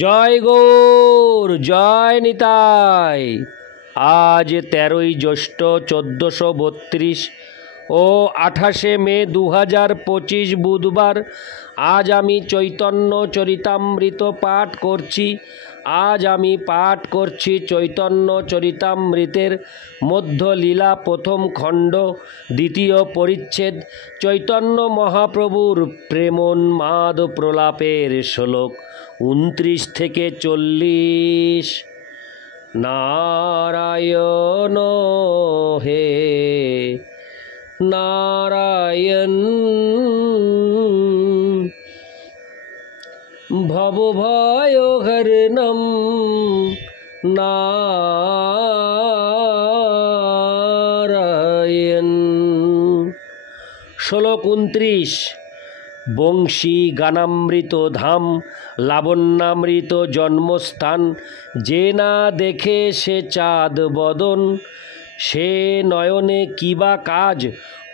জয় গৌর, জয় নিতাই। আজ 13ই জ্যৈষ্ঠ 1432 ও 28শে মে 2025 বুধবার। আজ আমি চৈতন্য চরিতামৃত পাঠ করছি। আজ আমি পাঠ করছি চৈতন্য চরিতামৃতের মধ্যলীলা প্রথম খণ্ড দ্বিতীয় পরিচ্ছেদ, চৈতন্য মহাপ্রভুর প্রেমোন্মাদ প্রলাপের শ্লোক 29 থেকে 40। নারায়ণ হে নারায়ণ, ভবভয়হরণম নারায়ণ। শ্লোক 29। বংশী গানামৃত ধাম, লাবণ্যামৃত জন্মস্থান, যে না দেখে সে চাঁদ বদন, সে নয়নে কিবা কাজ,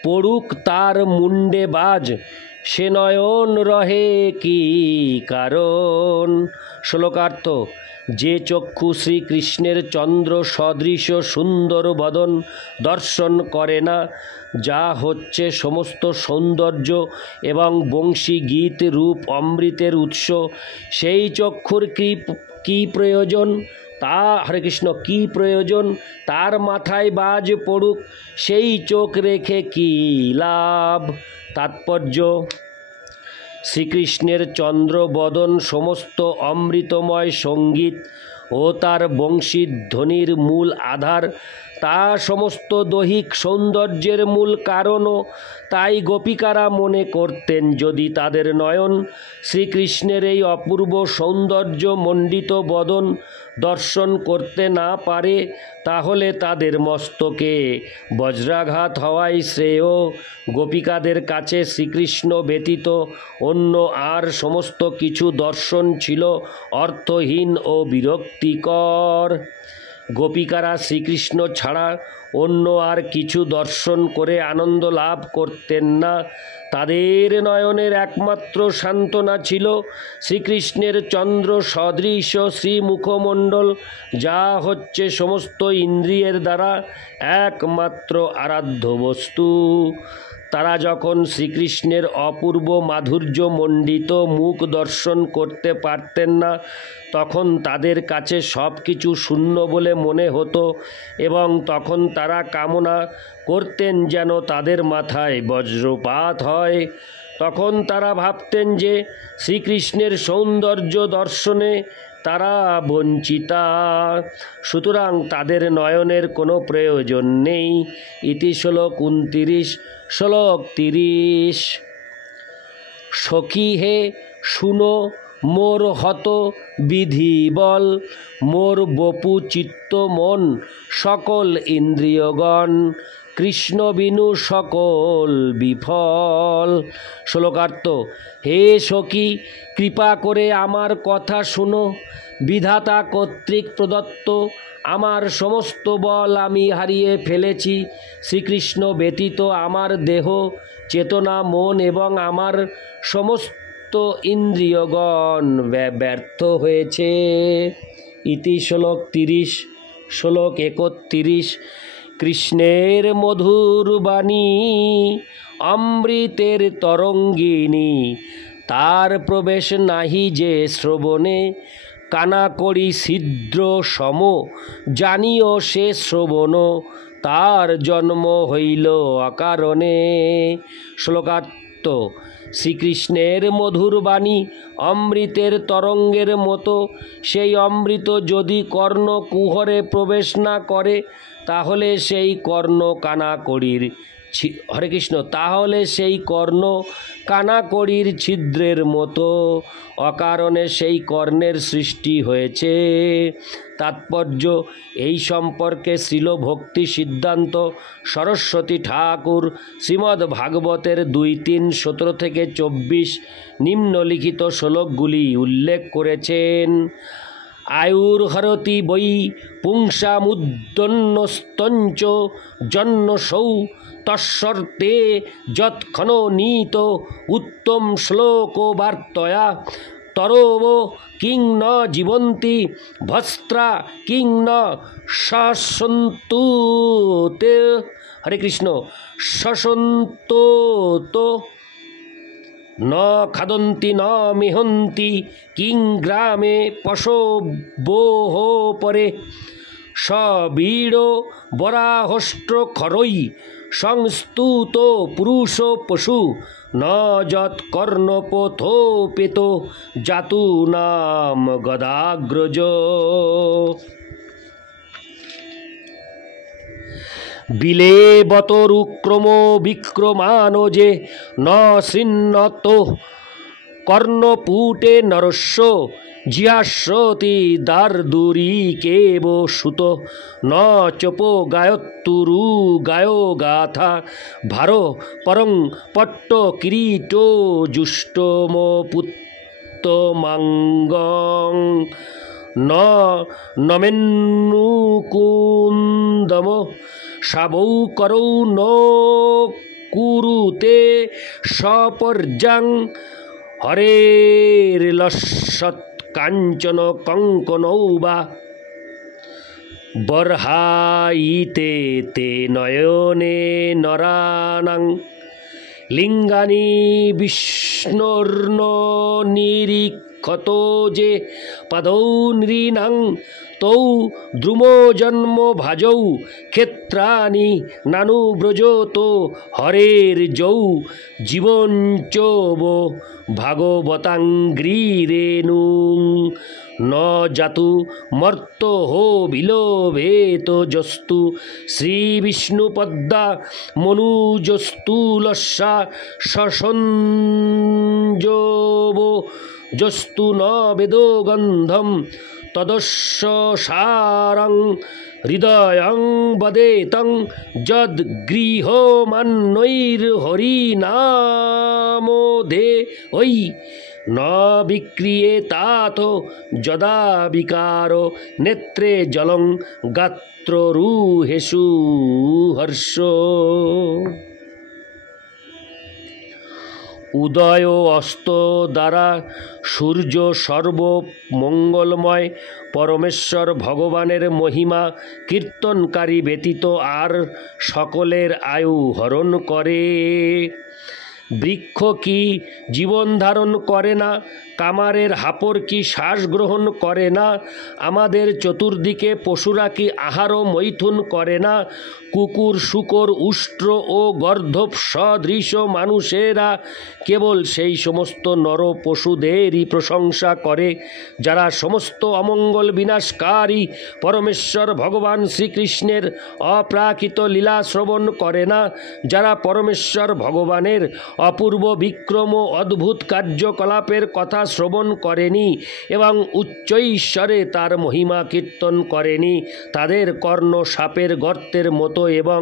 পড়ুক তার মুন্ডে বাজ, সে নয়ন রহে কি কারণ। শ্লোকার্থ। যে চক্ষু শ্রীকৃষ্ণের চন্দ্র সদৃশ সুন্দর বদন দর্শন করে না, যা হচ্ছে সমস্ত সৌন্দর্য এবং বংশী গীত রূপ অমৃতের উৎস, সেই চক্ষুর কি প্রয়োজন? তা হরে কৃষ্ণ, কি প্রয়োজন? তার মাথায় বাজ পড়ুক, সেই চোখ রেখে কি লাভ? তাৎপর্য: শ্রীকৃষ্ণের চন্দ্রবদন সমস্ত অমৃতময় সঙ্গীত ও তার বংশীধ্বনির মূল আধার, তা সমস্ত দৈহিক সৌন্দর্যের মূল কারণও। তাই গোপিকারা মনে করতেন, যদি তাদের নয়ন শ্রীকৃষ্ণের এই অপূর্ব সৌন্দর্য মণ্ডিত বদন দর্শন করতে না পারে, তাহলে তাদের মস্তকে বজ্রাঘাত হওয়াই শ্রেয়। গোপিকাদের কাছে শ্রীকৃষ্ণ ব্যতীত অন্য আর সমস্ত কিছু দর্শন ছিল অর্থহীন ও বিরক্তিকর। গোপিকারা শ্রীকৃষ্ণ ছাড়া অন্য আর কিছু দর্শন করে আনন্দ লাভ করতেন না। তাদের নয়নের একমাত্র সান্ত্বনা ছিল শ্রীকৃষ্ণের চন্দ্র সদৃশ শ্রীমুখমণ্ডল, যা হচ্ছে সমস্ত ইন্দ্রিয়ের দ্বারা একমাত্র আরাধ্য বস্তু। তারা যখন শ্রীকৃষ্ণের অপূর্ব মাধুর্যমণ্ডিত মুখ দর্শন করতে পারতেন না, তখন তাদের কাছে সব কিছু শূন্য বলে মনে হতো এবং তখন তারা কামনা করতেন যেন তাদের মাথায় বজ্রপাত হয়। তখন তারা ভাবতেন যে শ্রীকৃষ্ণের সৌন্দর্য দর্শনে তারা বঞ্চিতা, সুতরাং তাদের নয়নের কোনো প্রয়োজন নেই। ইতি শ্লোক 29। শ্লোক 30। সখী হে শুনো মোর হত বিধি বল, মোর বপু চিত্ত মন সকল ইন্দ্রিয়গণ, কৃষ্ণ বিনু সকল বিফল। শ্লোকার্থ। হে সখী, কৃপা করে আমার কথা শুনো। বিধাতা কর্তৃক প্রদত্ত আমার সমস্ত বল আমি হারিয়ে ফেলেছি। শ্রীকৃষ্ণ ব্যতীত আমার দেহ, চেতনা, মন এবং আমার সমস্ত ইন্দ্রিয়গণ ব্যর্থ হয়েছে। ইতি শ্লোক 30। শ্লোক 31। কৃষ্ণের মধুর বাণী অমৃতের তরঙ্গিনী, তার প্রবেশ নাহি যে শ্রবণে, কানাকড়ি ছিদ্র সম জানিও সে শ্রবণ, তার জন্ম হইল অকারণে। শ্লোকার্থ। শ্রীকৃষ্ণের মধুর বাণী অমৃতের তরঙ্গের মতো। সেই অমৃত যদি কর্ণ কুহরে প্রবেশ না করে, তাহলে সেই কর্ণ কানাকড়ির হরে কৃষ্ণ, তাহলে সেই কর্ণ কানাকড়ির ছিদ্রের মতো। অকারণে সেই কর্ণের সৃষ্টি হয়েছে। তাৎপর্য: এই সম্পর্কে শ্রীল ভক্তি সিদ্ধান্ত সরস্বতী ঠাকুর শ্রীমদ্ ভাগবতের 2:3, 17 থেকে 24 নিম্নলিখিত শ্লোকগুলি উল্লেখ করেছেন। আয়ুর্হরতি বৈ পুংসামুদ্দন্যস্তঞ্চ জন্মসৌ তৎসর্তে যৎক্ষণো নীত উত্তম শ্লোক বার্তয়া তরব কিং ন জীবন্তি ভস্ত্রা কিং ন শাসন্তু তে। হরে কৃষ্ণ। শশন্তু তো ন খাদন্তি ন মিহন্তি কিং গ্রামে পশবোহ পরে। সবীড় বরাহষ্ট্র খরৈ সংস্তুত পুরুষ পশু ন যৎ কর্ণপথোপেত জাতু নাম গদাগ্রজ। বিলেবতরুক্রম বিক্রমানো যে ন শৃণ্বত কর্ণপুটে নরস্য জিহাস্যতি দার্দুরিকেব সুত ন চোপ গায়ত্তুরু গায়ো গাথা ভার পরং পট্ট কিরীট জুষ্টমপুত্তমাঙ্গং ন নমেন্নুকুন্দম শাবৌ করৌ ন কুরুতে সপর্যাং হরের্লসৎ কাঞ্চন কঙ্কনৌ বা বর্হায়িতে তে নয়নে নরানাং লিঙ্গানি বিষ্ণুর্ন নিরীক্ষত যে পদৌ নৃণাং তৌ দ্রুমজন্ম ভাজৌ ক্ষেত্রাণি নানুব্রজত হরের যৌ জীবঞ্চব ভাগবতাঙ্গ্রিরেণুং ন জাতু মর্তঃ বিলোভেত যস্তু শ্রীবিষ্ণুপদ্মা মনুজস্তুলস্যা সসঞ্জব যস্তু ন বেদো গন্ধম তদস্য সারং হৃদয়ং বদেতং যদ্গৃহমান্নৈর্হরিনামোধে ঐ ন বিক্রিয়েতাথ যদা বিকারো নেত্রে জলং গাত্ররুহেষু হর্ষ। উদয় অস্ত দ্বারা সূর্য সর্বমঙ্গলময় পরমেশ্বর ভগবানের মহিমা কীর্তনকারী ব্যতীত আর সকলের আয়ু হরণ করে। বৃক্ষ কি জীবন ধারণ করে না? কামারের হাপড় কি শ্বাস গ্রহণ করে না? আমাদের চতুর্দিকে পশুরা কি আহার ও মৈথুন করে না? কুকুর, শূকর, উষ্ট্র ও গর্দভ সদৃশ মানুষেরা কেবল সেই সমস্ত নর পশুদেরই প্রশংসা করে যারা সমস্ত অমঙ্গল বিনাশকারী পরমেশ্বর ভগবান শ্রীকৃষ্ণের অপ্রাকৃত লীলা শ্রবণ করে না, যারা পরমেশ্বর ভগবানের অপূর্ব বিক্রম ও অদ্ভুত কার্যকলাপের কথা শ্রবণ করেনি এবং উচ্চৈশ্বরে তার মহিমা কীর্তন করেনি, তাদের কর্ণ সাপের গর্তের মতো এবং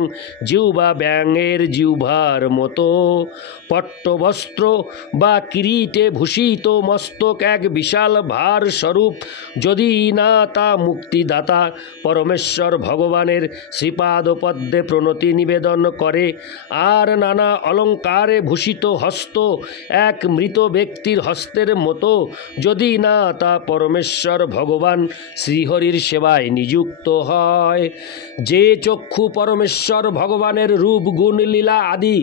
জিহ্বা ব্যাঙের জিহ্বার মতো। পট্টবস্ত্র বা কিরীটে ভূষিত মস্তক এক বিশাল ভার স্বরূপ, যদি না তা মুক্তিদাতা পরমেশ্বর ভগবানের শ্রীপাদপদ্মে প্রণতি নিবেদন করে। আর নানা অলঙ্কারে ভূষিত হস্ত এক মৃত ব্যক্তির হস্তের মতো, যদি না তা পরমেশ্বর ভগবান শ্রীহরির সেবায় নিযুক্ত হয়। যে চক্ষু পরমেশ্বর ভগবানের রূপ গুণ লীলা আদি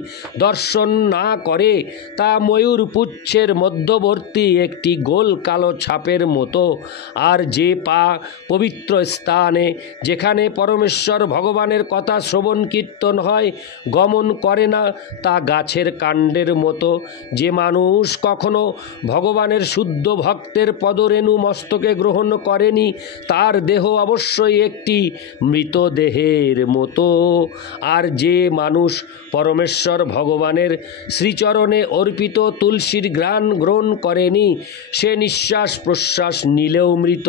দর্শন না করে, তা ময়ূর পুচ্ছের মধ্যবর্তী একটি গোল কালো ছাপের মতো। আর যে পা পবিত্র স্থানে, যেখানে পরমেশ্বর ভগবানের কথা শ্রবণ কীর্তন হয়, গমন করে না, তা গাছের কাণ্ডের মতো। যে মানুষ কখনো ভগবানের শুদ্ধ ভক্তের পদরেণু মস্তকে গ্রহণ করেনি, তার দেহ অবশ্যই একটি মৃতদেহের মতো। আর যে মানুষ পরমেশ্বর ভগবানের শ্রীচরণে অর্পিত তুলসীর ঘ্রাণ গ্রহণ করেনি, সে নিঃশ্বাস প্রশ্বাস নিলেও মৃত।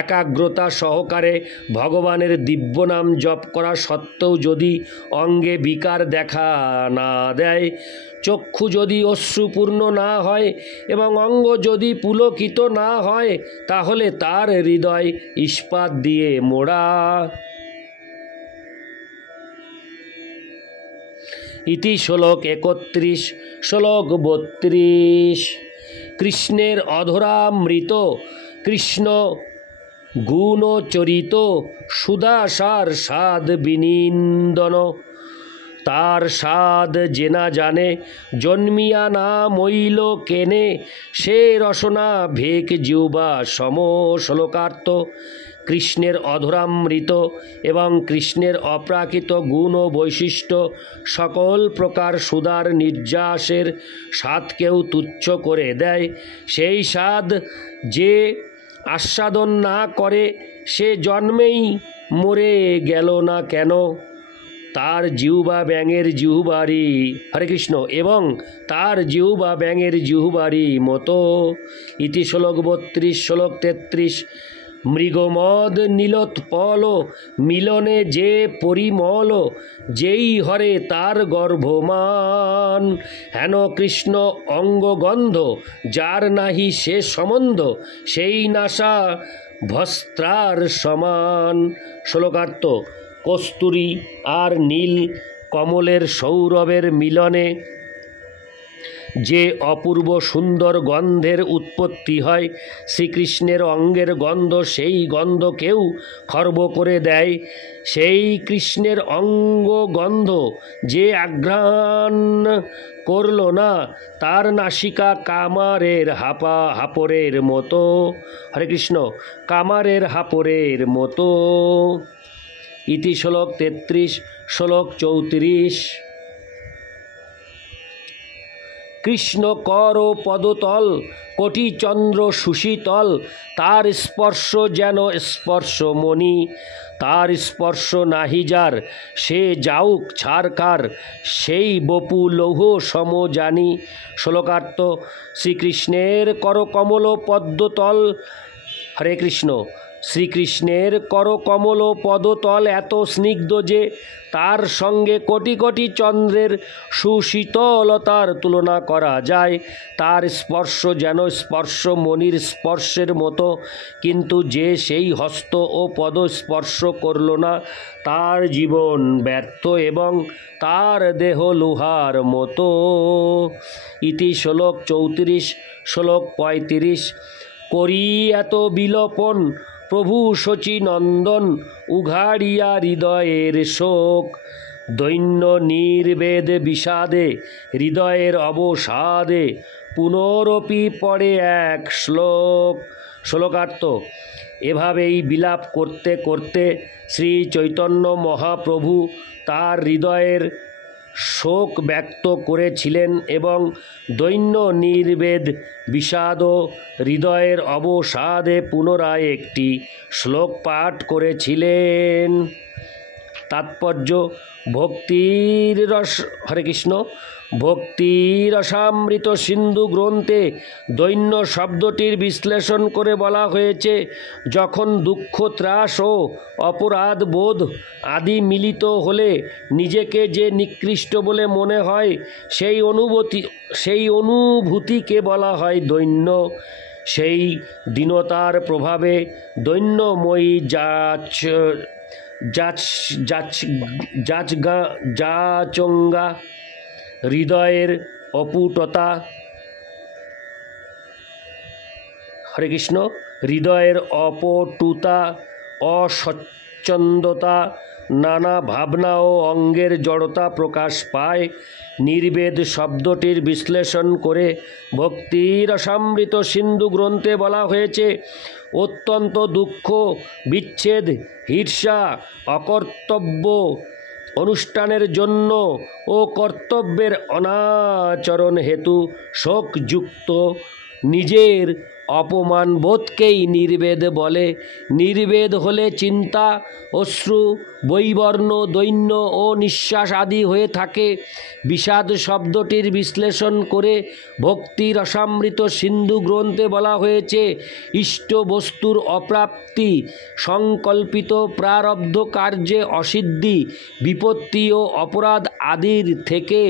একাগ্রতা সহকারে ভগবানের দিব্য নাম জপ করা সত্ত্বেও যদি অঙ্গে বিকার দেখা না দেয়, চক্ষু যদি অশ্রুপূর্ণ না হয় এবং অঙ্গ যদি পুলকিত না হয়, তাহলে তার হৃদয় ইস্পাত দিয়ে মোড়া। ইতি শ্লোক 31, শ্লোক 32। কৃষ্ণের অধরামৃত, কৃষ্ণ গুণচরিত, সুদাসার স্বাদ বিনিন্দন। তার স্বাদ যে না জানে, জন্মিয়া না মইল কেনে, সে রসনা ভেক জিহ্বা সম। শ্লোকার্থ। কৃষ্ণের অধরামৃত এবং কৃষ্ণের অপ্রাকৃত গুণ ও বৈশিষ্ট্য সকল প্রকার সুধার নির্যাসের স্বাদকেও তুচ্ছ করে দেয়। সেই স্বাদ যে আস্বাদন না করে, সে জন্মেই মরে গেল না কেন? তার জিহ্বা ব্যাঙের জিহ্বারি, হরে কৃষ্ণ, এবং তার জিহ্বা ব্যাঙের জিহ্বারি মতো। ইতি শ্লোক 32, শ্লোক 33। মৃগমদ নীলোৎপল মিলনে যে পরিমল, যেই হরে তার গর্ভমান। হেন কৃষ্ণ অঙ্গগন্ধ, যার নাহি সে সম্বন্ধ, সেই নাসা ভস্ত্রার সমান। শ্লোকার্থ। কস্তুরী আর নীল কমলের সৌরভের মিলনে যে অপূর্ব সুন্দর গন্ধের উৎপত্তি হয়, শ্রীকৃষ্ণের অঙ্গের গন্ধ সেই গন্ধকেও খর্ব করে দেয়। সেই কৃষ্ণের অঙ্গ গন্ধ যে আঘ্রাণ করল না, তার নাসিকা কামারের হাপড়ের মতো। হরে কৃষ্ণ, কামারের হাপড়ের মতো। ইতি শ্লোক 33, শ্লোক 34। কৃষ্ণ কর পদতল, কোটি চন্দ্র সুশীতল, তার স্পর্শ যেন স্পর্শমণি। তার স্পর্শ নাহি যার, সে যাউক ছারকার, সেই বপু লৌহ সম জানি। শ্লোকার্থ। শ্রীকৃষ্ণের করকমল পদ্মতল, হরে কৃষ্ণ, শ্রীকৃষ্ণের করকমল পদতল এত স্নিগ্ধ যে তার সঙ্গে কোটি কোটি চন্দ্রের সুশীতলতার তুলনা করা যায়। তার স্পর্শ যেন স্পর্শমণির স্পর্শের মতো, কিন্তু যে সেই হস্ত ও পদ স্পর্শ করল না, তার জীবন ব্যর্থ এবং তার দেহ লোহার মতো। ইতি শ্লোক 34, শ্লোক 35। করি এত বিলোপন প্রভু শচীনন্দন, উঘাড়িয়া হৃদয়ের শোক। দৈন্য নির্বেদ বিষাদে, হৃদয়ের অবসাদে, পুনরপি পড়ে এক শ্লোক। শ্লোকার্থ। এভাবেই বিলাপ করতে করতে শ্রী চৈতন্য মহাপ্রভু তার হৃদয়ের শোক ব্যক্ত করেছিলেন এবং দৈন্য নির্বেদ বিষাদ ও হৃদয়ের অবসাদে পুনরায় একটি শ্লোক পাঠ করেছিলেন। তাৎপর্য। ভক্তির রস, হরে কৃষ্ণ, ভক্তির রসামৃত সিন্ধু গ্রন্থে দৈন্য শব্দটির বিশ্লেষণ করে বলা হয়েছে, যখন দুঃখ, ত্রাস ও অপরাধ বোধ আদি মিলিত হলে নিজেকে যে নিকৃষ্ট বলে মনে হয়, সেই অনুভূতিকে বলা হয় দৈন্য। সেই দীনতার প্রভাবে দৈন্যময়ী যাচঙ্গা হৃদয়ের অপুটতা, হরে কৃষ্ণ, হৃদয়ের অপটুতা, অস্বচ্ছন্দতা, নানা ভাবনা ও অঙ্গের জড়তা প্রকাশ পায়। নির্বেদ শব্দটির বিশ্লেষণ করে ভক্তির রসামৃত সিন্ধু গ্রন্থে বলা হয়েছে, অত্যন্ত দুঃখ, বিচ্ছেদ, ঈর্ষা, অকর্তব্য অনুষ্ঠানের জন্য ও কর্তব্যের অনাচরণ হেতু শোকযুক্ত নিজের অপমান বোধকেই নির্বেদ বলে। নির্বেদ হলে চিন্তা, অশ্রু, বৈবর্ণ, দৈন্য ও নিঃশ্বাস আদি হয়ে থাকে। বিষাদ শব্দটির বিশ্লেষণ করে ভক্তি রসামৃত সিন্ধু গ্রন্থে বলা হয়েছে, ইষ্ট বস্তুর অপ্রাপ্তি, সংকল্পিত প্রারব্ধ কার্যে অসিদ্ধি, বিপত্তি ও অপরাধ আদির থেকে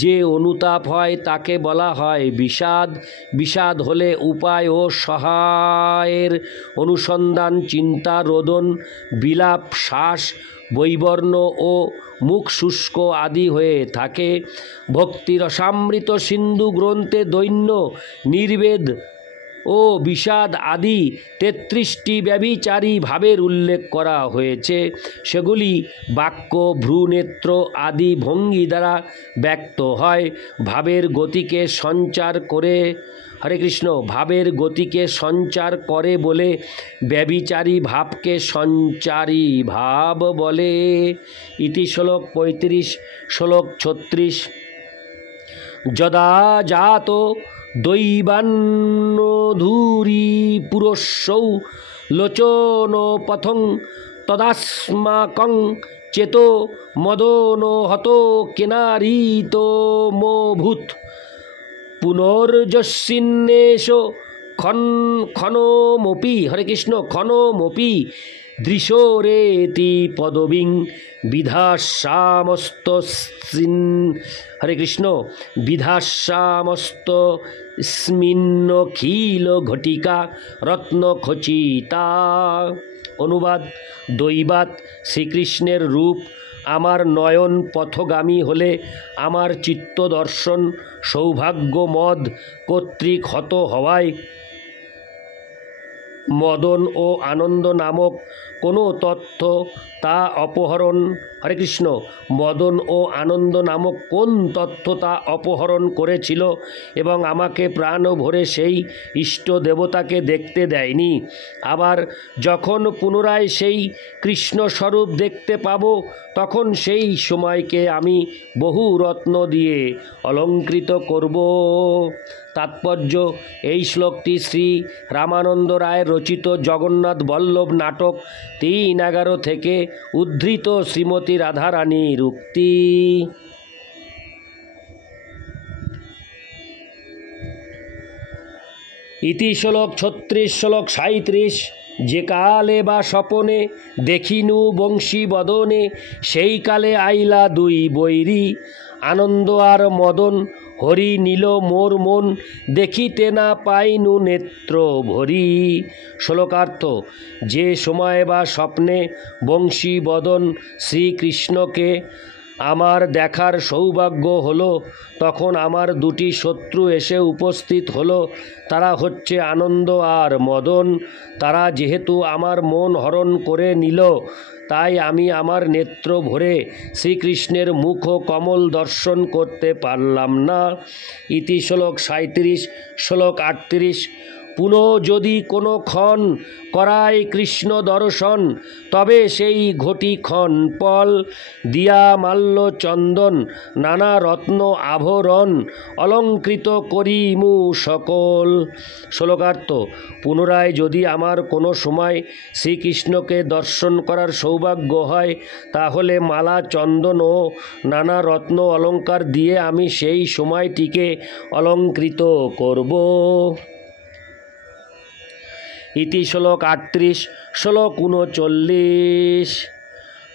যে অনুতাপ হয় তাকে বলা হয় বিষাদ। বিষাদ হলে উপায় ও সহায়ের অনুসন্ধান, চিন্তা, রোদন, বিলাপ, শ্বাস, বৈবর্ণ ও মুখ শুষ্ক আদি হয়ে থাকে। ভক্তিরসামৃত সিন্ধু গ্রন্থে দৈন্য, নির্বেদ ও বিষাদ আদি ৩৩টি ব্যভিচারী ভাবের উল্লেখ করা হয়েছে। সেগুলি বাক্য, ভ্রূনেত্র আদি ভঙ্গি দ্বারা ব্যক্ত হয়। ভাবের গতিকে সঞ্চার করে, হরে কৃষ্ণ, ভাবের গতিকে সঞ্চার করে বলে ব্যভিচারী ভাবকে সঞ্চারী ভাব বলে। ইতি শ্লোক ৩৫। শ্লোক ৩৬। যদা জাত দৈবান্নধূরি পুরুষৌ লোচনপথং তদাস্মাকং চেতো মদনো হতো কেনারিতো মোভূত পুনর্যস্মিন্নেশ ক্ষণমপি, হরে কৃষ্ণ, ক্ষণমপি দৃশোরেতি পদবিং বিধাস্যামস্তস্মিন, হরে কৃষ্ণ, বিধাস্যামস্তস্মিন্নখিল ঘটিকা রত্নখচিতা। অনুবাদ: দৈবাৎ শ্রীকৃষ্ণের রূপ আমার নয়ন পথগামী হলে আমার চিত্তদর্শন সৌভাগ্যমদ কর্তৃক হত হওয়ায় মদন ও আনন্দ নামক কোনো তথ্য তা অপহরণ, হরে কৃষ্ণ, মদন ও আনন্দ নামক কোন তথ্য তা অপহরণ করেছিল এবং আমাকে প্রাণ ভরে সেই ইষ্ট দেবতাকে দেখতে দেয়নি। আবার যখন পুনরায় সেই কৃষ্ণস্বরূপ দেখতে পাব, তখন সেই সময়কে আমি বহু রত্ন দিয়ে অলঙ্কৃত করব। তাৎপর্য: এই শ্লোকটি শ্রী রামানন্দ রায়ের রচিত জগন্নাথ বল্লভ নাটক ৩:১১ থেকে উদ্ধৃত শ্রীমতী রাধারানীর উক্তি। ইতি শ্লোক ৩৬। শ্লোক ৩৭। যে কালে বা স্বপনে দেখিনু বংশী বদনে, সেই কালে আইলা দুই বৈরী, আনন্দ আর মদন, হরি নীল মোর মন, দেখিতে না পাইনু নেত্র ভরি। শ্লোকার্থ: যে সময় বা স্বপ্নে বংশী বদন শ্রীকৃষ্ণকে আমার দেখার সৌভাগ্য হলো, তখন আমার দুটি শত্রু এসে উপস্থিত হলো। তারা হচ্ছে আনন্দ আর মদন। তারা যেহেতু আমার মন হরণ করে নিল, তাই আমি আমার নেত্র ভরে শ্রীকৃষ্ণের মুখ কমল দর্শন করতে পারলাম না। ইতি শ্লোক ৩৭। শ্লোক ৩৮। পুনঃ যদি কোনো ক্ষণ করায় কৃষ্ণ দর্শন, তবে সেই ঘটি ক্ষণ পল দিয়া মাল্য চন্দন নানা রত্ন আভরণ অলঙ্কৃত করিমু সকল। শ্লোকার্থ: পুনরায় যদি আমার কোনো সময় শ্রীকৃষ্ণকে দর্শন করার সৌভাগ্য হয়, তাহলে মালা, চন্দন ও নানা রত্ন অলঙ্কার দিয়ে আমি সেই সময়টিকে অলঙ্কৃত করব। ইতি শ্লোক ৩৮। শ্লোক ৩৯।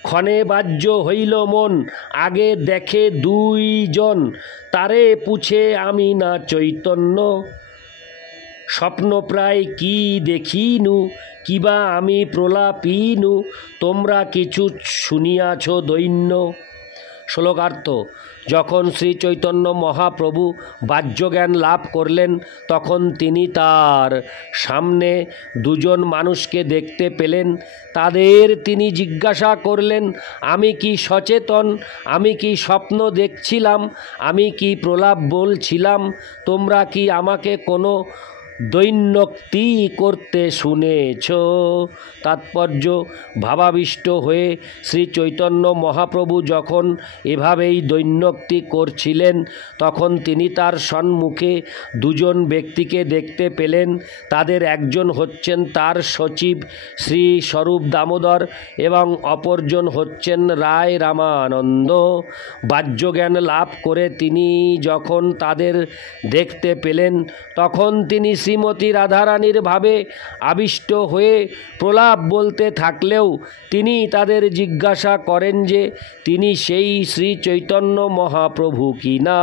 ক্ষণে বাহ্য হইল মন, আগে দেখে দুইজন, তারে পুছে আমি না চৈতন্য, স্বপ্নপ্রায় কি দেখিনু, কিবা আমি প্রলাপিনু, তোমরা কিছু শুনিয়াছ দৈন্য। শ্লোকার্থ: যখন শ্রী চৈতন্য মহাপ্রভু বাহ্যজ্ঞান লাভ করলেন, তখন তিনি তার সামনে দুজন মানুষকে দেখতে পেলেন। তাদের তিনি জিজ্ঞাসা করলেন, আমি কি সচেতন? আমি কি স্বপ্ন দেখছিলাম? আমি কি প্রলাপ বলছিলাম? তোমরা কি আমাকে কোনো দৈন্যক্তি করতে শুনেছ? তাৎপর্য: ভাবাবিষ্ট হয়ে শ্রী চৈতন্য মহাপ্রভু যখন এভাবেই দৈন্যক্তি করছিলেন, তখন তিনি তার সম্মুখে দুজন ব্যক্তিকে দেখতে পেলেন। তাদের একজন হচ্ছেন তার সচিব শ্রী স্বরূপ দামোদর এবং অপরজন হচ্ছেন রায় রামানন্দ। বাহ্যজ্ঞান লাভ করে তিনি যখন তাদের দেখতে পেলেন, তখন তিনি শ্রীমতী রাধারানীর ভাবে আবিষ্ট হয়ে প্রলাপ বলতে থাকলেও তিনি তাদের জিজ্ঞাসা করেন যে তিনি সেই শ্রী চৈতন্য মহাপ্রভু কি না।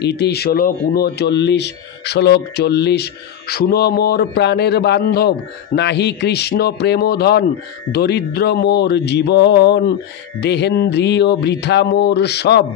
ইতি শ্লোক 39। শ্লোক 40। শুনো মোর প্রাণের বান্ধব, নাহি কৃষ্ণ প্রেমধন, দরিদ্র মোর জীবন, দেহেন্দ্রিয় বৃথা মোর সব।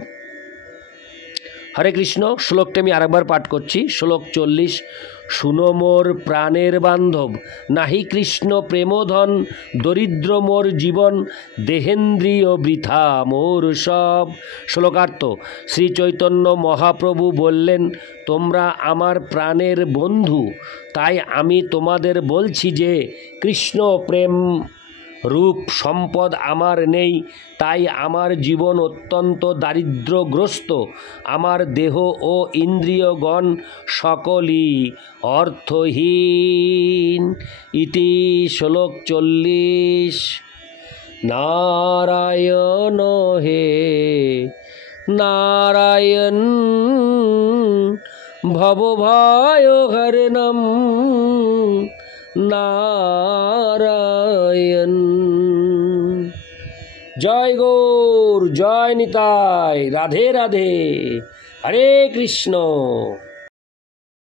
হরে কৃষ্ণ। শ্লোকটা আমি আরেকবার পাঠ করছি। শ্লোক 40। শুনো মোর প্রাণের বান্ধব, নাহি কৃষ্ণ প্রেমধন, দরিদ্র মোর জীবন, দেহেন্দ্রিয় বৃথা মোর সব। শ্লোকার্থ। শ্রী চৈতন্য মহাপ্রভু বললেন, তোমরা আমার প্রাণের বন্ধু, তাই আমি তোমাদের বলছি যে কৃষ্ণ প্রেম রূপ সম্পদ আমার নেই, তাই আমার জীবন অত্যন্ত দারিদ্র্যগ্রস্ত, আমার দেহ ও ইন্দ্রিয়গণ সকলই অর্থহীন। ইতি শ্লোক 40। নারায়ণ হে নারায়ণ, ভবভয়হরণম নারায়ণ। জয় গৌর, জয় নিতাই, রাধে রাধে, হরে কৃষ্ণ।